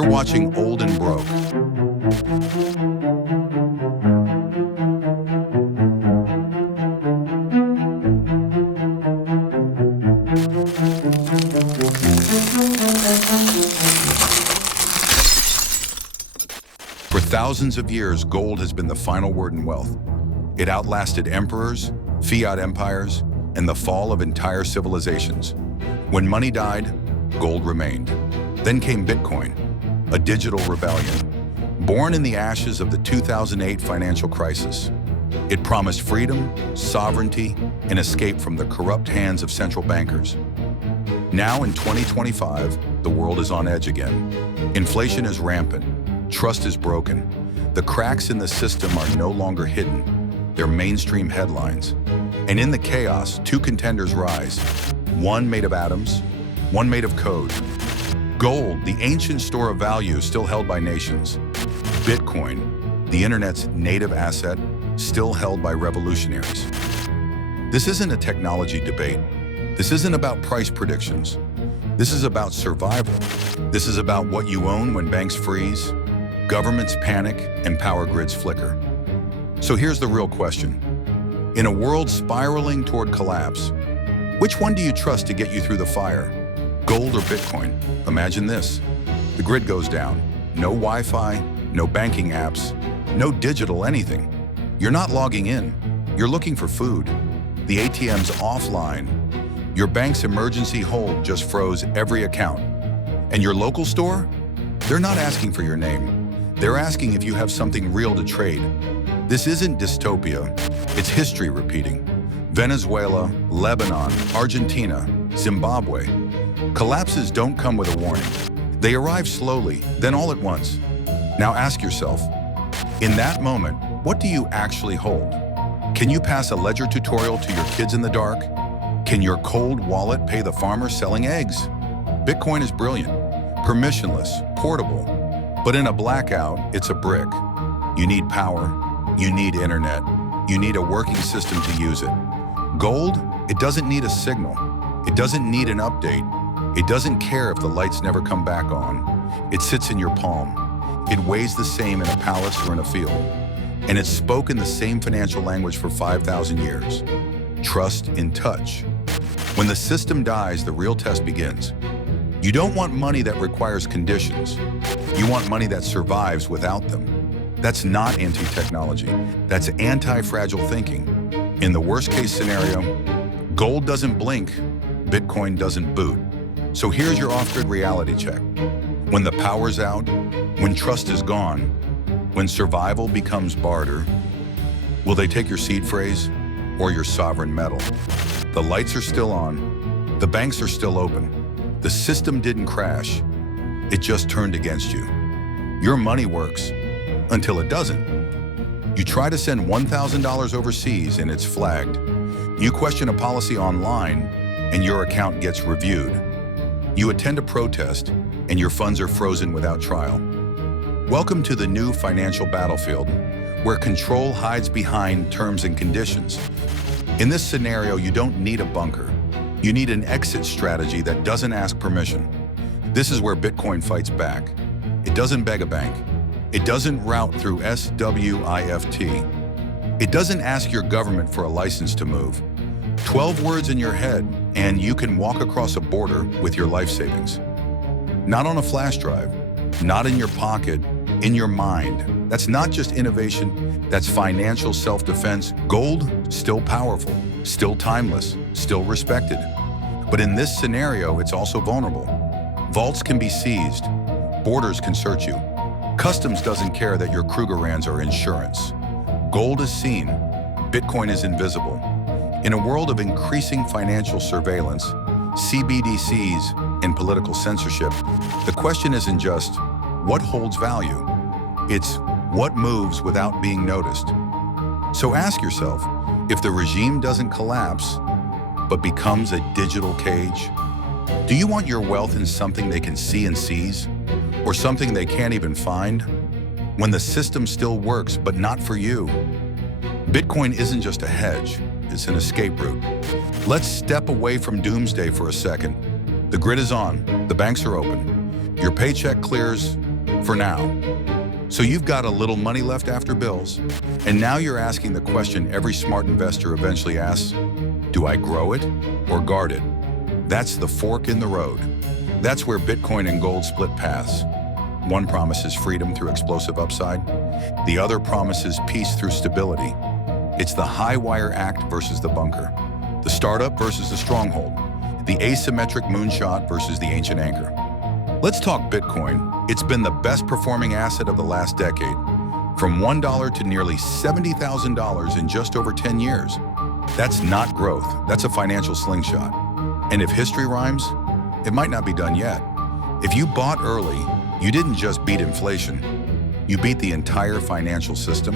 You're watching Old and Broke. For thousands of years, gold has been the final word in wealth. It outlasted emperors, fiat empires, and the fall of entire civilizations. When money died, gold remained. Then came Bitcoin, a digital rebellion. Born in the ashes of the 2008 financial crisis, it promised freedom, sovereignty, and escape from the corrupt hands of central bankers. Now in 2025, the world is on edge again. Inflation is rampant. Trust is broken. The cracks in the system are no longer hidden. They're mainstream headlines. And in the chaos, two contenders rise. One made of atoms, one made of code. Gold, the ancient store of value still held by nations. Bitcoin, the internet's native asset, still held by revolutionaries. This isn't a technology debate. This isn't about price predictions. This is about survival. This is about what you own when banks freeze, governments panic, and power grids flicker. So here's the real question. In a world spiraling toward collapse, which one do you trust to get you through the fire? Gold or Bitcoin? Imagine this. The grid goes down. No Wi-Fi, no banking apps, no digital anything. You're not logging in. You're looking for food. The ATM's offline. Your bank's emergency hold just froze every account. And your local store? They're not asking for your name. They're asking if you have something real to trade. This isn't dystopia. It's history repeating. Venezuela, Lebanon, Argentina, Zimbabwe. Collapses don't come with a warning. They arrive slowly, then all at once. Now ask yourself, in that moment, what do you actually hold? Can you pass a ledger tutorial to your kids in the dark? Can your cold wallet pay the farmer selling eggs? Bitcoin is brilliant, permissionless, portable, but in a blackout, it's a brick. You need power, you need internet, you need a working system to use it. Gold, it doesn't need a signal. It doesn't need an update. It doesn't care if the lights never come back on. It sits in your palm. It weighs the same in a palace or in a field. And it's spoken the same financial language for 5,000 years. Trust in touch. When the system dies, the real test begins. You don't want money that requires conditions. You want money that survives without them. That's not anti-technology. That's anti-fragile thinking. In the worst-case scenario, gold doesn't blink, Bitcoin doesn't boot. So here's your off-grid reality check. When the power's out, when trust is gone, when survival becomes barter, will they take your seed phrase or your sovereign metal? The lights are still on. The banks are still open. The system didn't crash. It just turned against you. Your money works until it doesn't. You try to send $1,000 overseas and it's flagged. You question a policy online and your account gets reviewed. You attend a protest and your funds are frozen without trial. Welcome to the new financial battlefield, where control hides behind terms and conditions. In this scenario, you don't need a bunker. You need an exit strategy that doesn't ask permission. This is where Bitcoin fights back. It doesn't beg a bank. It doesn't route through SWIFT. It doesn't ask your government for a license to move. 12 words in your head, and you can walk across a border with your life savings. Not on a flash drive, not in your pocket, in your mind. That's not just innovation, that's financial self-defense. Gold, still powerful, still timeless, still respected. But in this scenario, it's also vulnerable. Vaults can be seized, borders can search you. Customs doesn't care that your Krugerrands are insurance. Gold is seen, Bitcoin is invisible. In a world of increasing financial surveillance, CBDCs, and political censorship, the question isn't just, what holds value? It's, what moves without being noticed? So ask yourself, if the regime doesn't collapse, but becomes a digital cage, do you want your wealth in something they can see and seize? Or something they can't even find? When the system still works, but not for you? Bitcoin isn't just a hedge, it's an escape route. Let's step away from doomsday for a second. The grid is on, the banks are open. Your paycheck clears, For now. So you've got a little money left after bills, and now you're asking the question every smart investor eventually asks, do I grow it or guard it? That's the fork in the road. That's where Bitcoin and gold split paths. One promises freedom through explosive upside. The other promises peace through stability. It's the high wire act versus the bunker, the startup versus the stronghold, the asymmetric moonshot versus the ancient anchor. Let's talk Bitcoin. It's been the best performing asset of the last decade, from $1 to nearly $70,000 in just over 10 years. That's not growth, that's a financial slingshot. And if history rhymes, it might not be done yet. If you bought early, you didn't just beat inflation, you beat the entire financial system.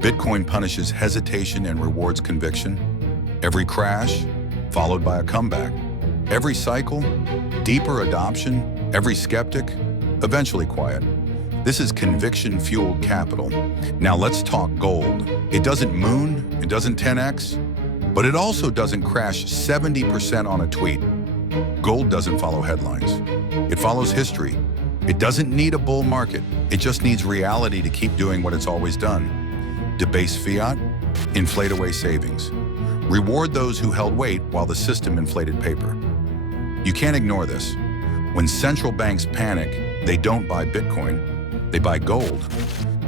Bitcoin punishes hesitation and rewards conviction. Every crash, followed by a comeback. Every cycle, deeper adoption. Every skeptic, eventually quiet. This is conviction-fueled capital. Now let's talk gold. It doesn't moon, it doesn't 10x, but it also doesn't crash 70% on a tweet. Gold doesn't follow headlines. It follows history. It doesn't need a bull market. It just needs reality to keep doing what it's always done. Debase fiat, inflate away savings. Reward those who held weight while the system inflated paper. You can't ignore this. When central banks panic, they don't buy Bitcoin, they buy gold.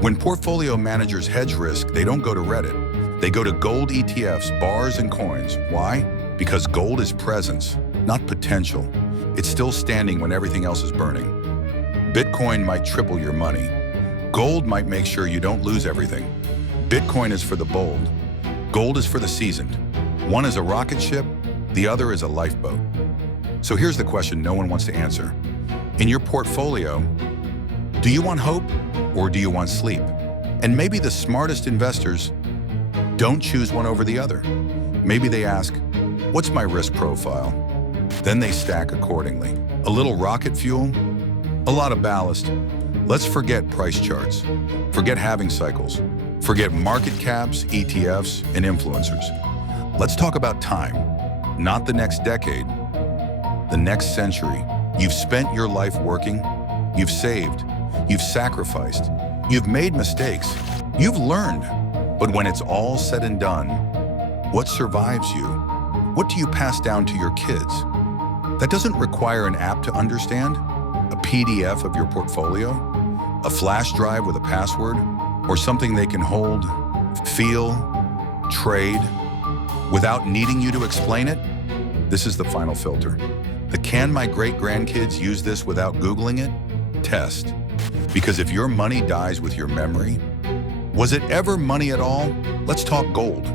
When portfolio managers hedge risk, they don't go to Reddit. They go to gold ETFs, bars, and coins. Why? Because gold is presence, not potential. It's still standing when everything else is burning. Bitcoin might triple your money. Gold might make sure you don't lose everything. Bitcoin is for the bold. Gold is for the seasoned. One is a rocket ship, the other is a lifeboat. So here's the question no one wants to answer. In your portfolio, do you want hope or do you want sleep? And maybe the smartest investors don't choose one over the other. Maybe they ask, what's my risk profile? Then they stack accordingly. A little rocket fuel, a lot of ballast. Let's forget price charts, forget halving cycles, forget market caps, ETFs, and influencers. Let's talk about time, not the next decade, the next century. You've spent your life working, you've saved, you've sacrificed, you've made mistakes, you've learned. But when it's all said and done, what survives you? What do you pass down to your kids? That doesn't require an app to understand, a PDF of your portfolio, a flash drive with a password, or something they can hold, feel, trade, without needing you to explain it. This is the final filter. The can my great-grandkids use this without Googling it? Test. Because if your money dies with your memory, was it ever money at all? Let's talk gold.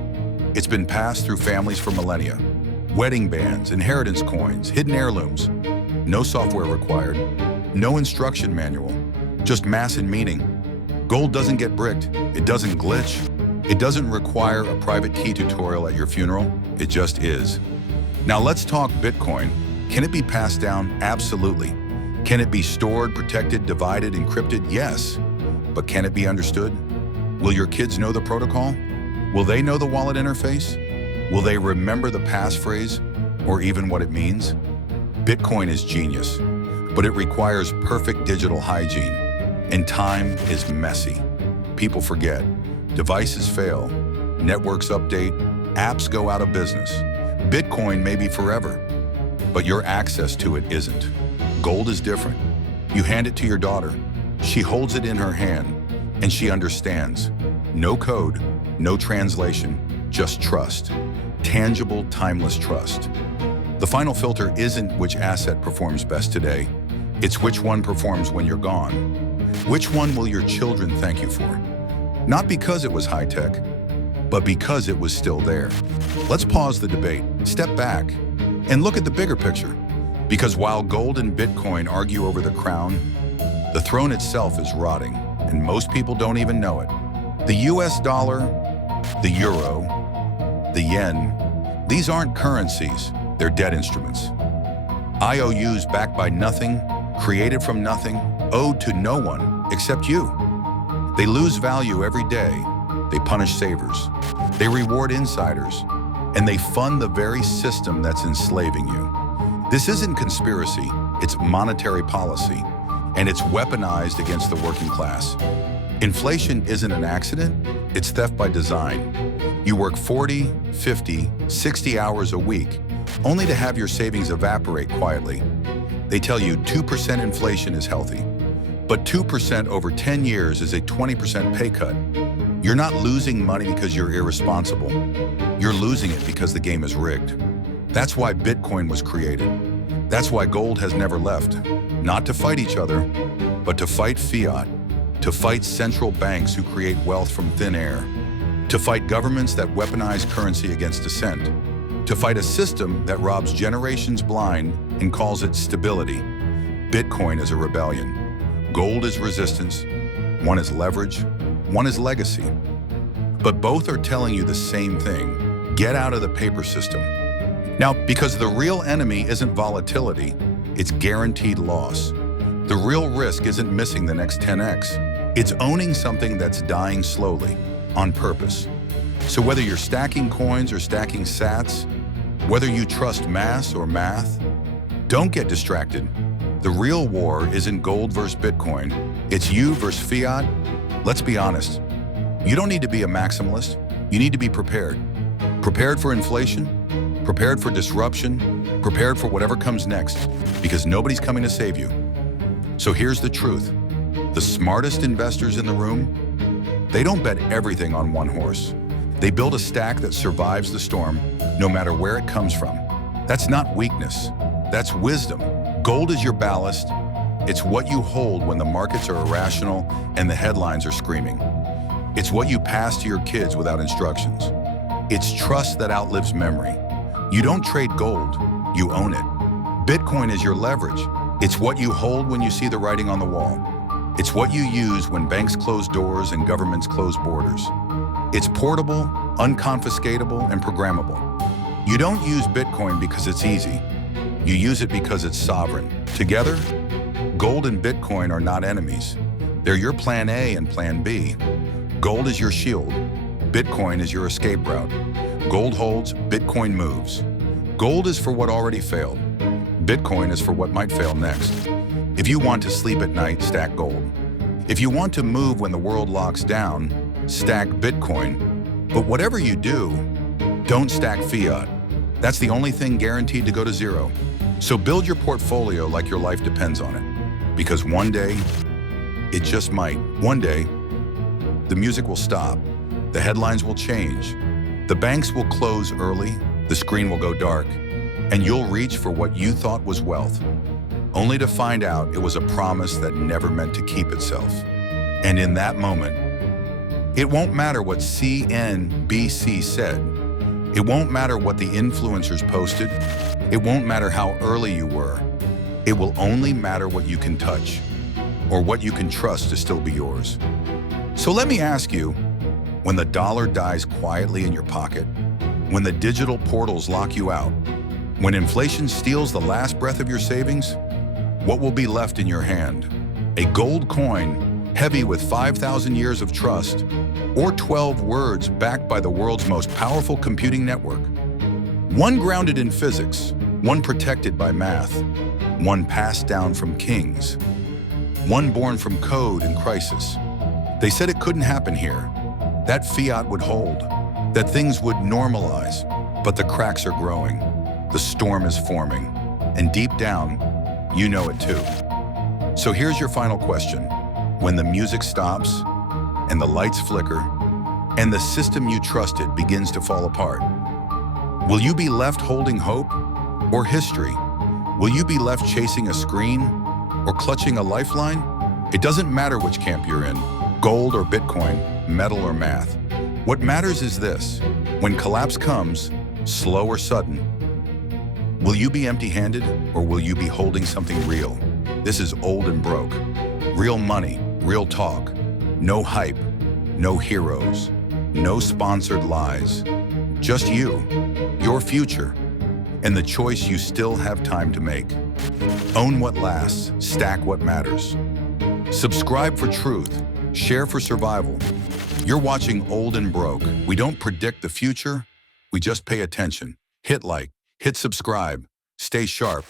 It's been passed through families for millennia. Wedding bands, inheritance coins, hidden heirlooms. No software required, no instruction manual, just mass and meaning. Gold doesn't get bricked, it doesn't glitch, it doesn't require a private key tutorial at your funeral, it just is. Now let's talk Bitcoin. Can it be passed down? Absolutely. Can it be stored, protected, divided, encrypted? Yes. But can it be understood? Will your kids know the protocol? Will they know the wallet interface? Will they remember the passphrase or even what it means? Bitcoin is genius, but it requires perfect digital hygiene, and time is messy. People forget, devices fail, networks update, apps go out of business. Bitcoin may be forever, but your access to it isn't. Gold is different. You hand it to your daughter, she holds it in her hand, and she understands. No code, no translation, just trust. Tangible, timeless trust. The final filter isn't which asset performs best today, it's which one performs when you're gone. Which one will your children thank you for? Not because it was high-tech, but because it was still there. Let's pause the debate, step back, and look at the bigger picture. Because while gold and Bitcoin argue over the crown, the throne itself is rotting, and most people don't even know it. The US dollar, the euro, the yen, these aren't currencies, they're debt instruments. IOUs backed by nothing, created from nothing, owed to no one except you. They lose value every day. They punish savers. They reward insiders. And they fund the very system that's enslaving you. This isn't conspiracy, it's monetary policy. and it's weaponized against the working class. Inflation isn't an accident, it's theft by design. You work 40, 50, 60 hours a week, only to have your savings evaporate quietly. They tell you 2% inflation is healthy, but 2% over 10 years is a 20% pay cut. You're not losing money because you're irresponsible. You're losing it because the game is rigged. That's why Bitcoin was created. That's why gold has never left. Not to fight each other, but to fight fiat, to fight central banks who create wealth from thin air, to fight governments that weaponize currency against dissent, to fight a system that robs generations blind and calls it stability. Bitcoin is a rebellion. Gold is resistance. One is leverage, one is legacy. But both are telling you the same thing. Get out of the paper system. Now, because the real enemy isn't volatility, it's guaranteed loss. The real risk isn't missing the next 10x. It's owning something that's dying slowly, on purpose. So whether you're stacking coins or stacking sats, whether you trust mass or math, don't get distracted. The real war isn't gold versus Bitcoin. It's you versus fiat. Let's be honest. You don't need to be a maximalist. You need to be prepared. Prepared for inflation, prepared for disruption, prepared for whatever comes next, because nobody's coming to save you. So here's the truth. The smartest investors in the room, they don't bet everything on one horse. They build a stack that survives the storm, no matter where it comes from. That's not weakness, that's wisdom. Gold is your ballast. It's what you hold when the markets are irrational and the headlines are screaming. It's what you pass to your kids without instructions. It's trust that outlives memory. You don't trade gold, you own it. Bitcoin is your leverage. It's what you hold when you see the writing on the wall. It's what you use when banks close doors and governments close borders. It's portable, unconfiscatable, and programmable. You don't use Bitcoin because it's easy. You use it because it's sovereign. Together, gold and Bitcoin are not enemies. They're your plan A and plan B. Gold is your shield. Bitcoin is your escape route. Gold holds, Bitcoin moves. Gold is for what already failed. Bitcoin is for what might fail next. If you want to sleep at night, stack gold. If you want to move when the world locks down, stack Bitcoin. But whatever you do, don't stack fiat. That's the only thing guaranteed to go to zero. So build your portfolio like your life depends on it. Because one day, it just might, one day, the music will stop, the headlines will change, the banks will close early, the screen will go dark, and you'll reach for what you thought was wealth, only to find out it was a promise that never meant to keep itself. And in that moment, it won't matter what CNBC said. It won't matter what the influencers posted. It won't matter how early you were. It will only matter what you can touch, or what you can trust to still be yours. So let me ask you, when the dollar dies quietly in your pocket, when the digital portals lock you out, when inflation steals the last breath of your savings, what will be left in your hand? A gold coin heavy with 5,000 years of trust, or 12 words backed by the world's most powerful computing network? One grounded in physics, one protected by math, one passed down from kings, one born from code and crisis. They said it couldn't happen here, that fiat would hold, that things would normalize, but the cracks are growing, the storm is forming, and deep down, you know it too. So here's your final question. When the music stops, and the lights flicker, and the system you trusted begins to fall apart, will you be left holding hope or history? Will you be left chasing a screen or clutching a lifeline? It doesn't matter which camp you're in, gold or Bitcoin, metal or math. What matters is this: when collapse comes, slow or sudden, will you be empty-handed or will you be holding something real? This is old and broke. Real money, real talk. No hype, no heroes, no sponsored lies. Just you, your future, and the choice you still have time to make. Own what lasts, stack what matters. Subscribe for truth, share for survival. You're watching Old and Broke. We don't predict the future, we just pay attention. Hit like, hit subscribe, stay sharp.